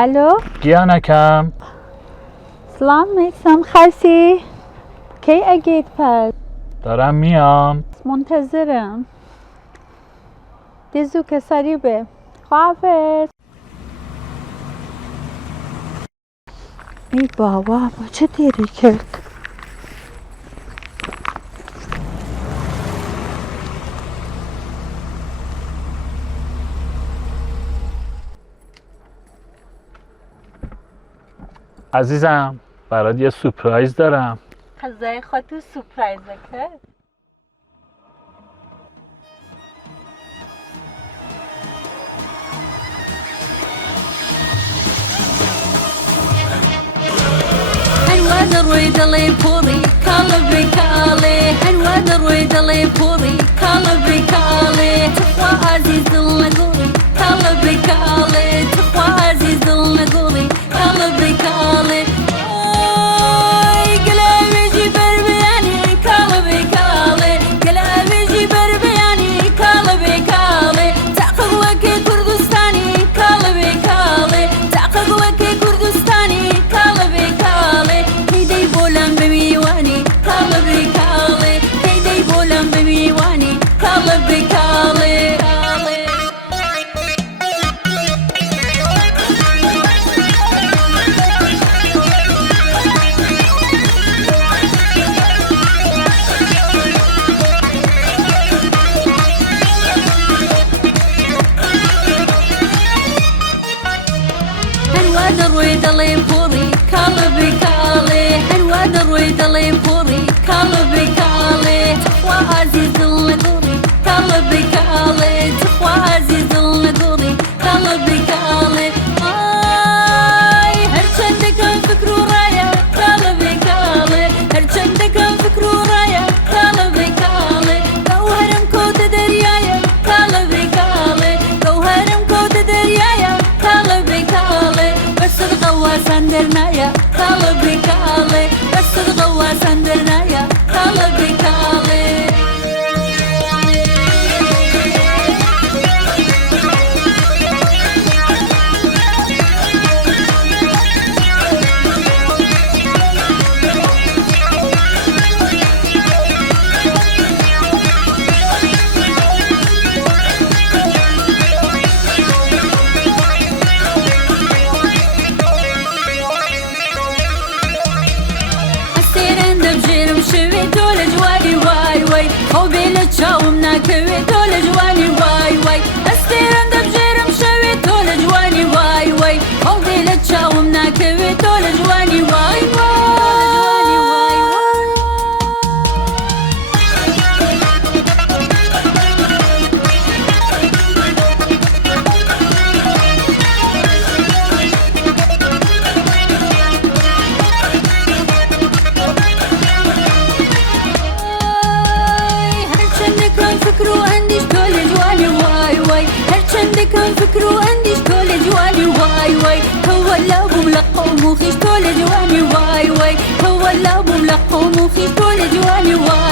الو گیانەکەم سلام میسم خرسی کی اگید پس دارم میام. منتظرم دیزو که سریبه خواهفز. ای بابا چه دیری کرد. عزیزم برات یه سورپرایز دارم. قضای خودتو سورپرایز کرد. هنواد روی دلی پوری کالبی کالی هنواد روی دلی پوری کالبی کالی تخوا عزیز دل نگوری کالبی کالی تخوا عزیز دل نگوری کالبی کالی قلبي جبر بياني كالبي كالي قلبي جبر بياني كالبي كالي تعقد وكي كردستاني كالبي كالي تعقد وكي كردستاني كالبي كالي كيدي بولم بميواني كالبي كالي كيدي بولم بميواني كالبي كالي هنواد روی دلی پوری کالبی کالی هنواد روی دلی پوری کالبی کالی تخوا عزیز دل نگوری کالبی کالی تخوا عزیز دل نگوری کالبی کالی هر چند کن فکر و رایا کالبی کالی هر چند کن فکر و رایا کالبی کالی گوهرم کود دریایا کالبی کالی گوهرم کود دریایا کالبی کالی بس الغواص درنايا قلبي كالي بس الغواص درنايا قلبي كالي شوي دول جواني واي واي خو بيل تشاوم ناكوي دول جواني واي واي استيرن دبجيرم شوي دول جواني واي واي خو بيل تشاوم ناكوي دول جواني واي فكرو عنديش كل جواني واي واي هر چند كان فكرو عنديش كل جواني واي واي هو اللابو ملقو مخيش كل جواني واي واي هو اللابو ملقو مخيش كل جواني واي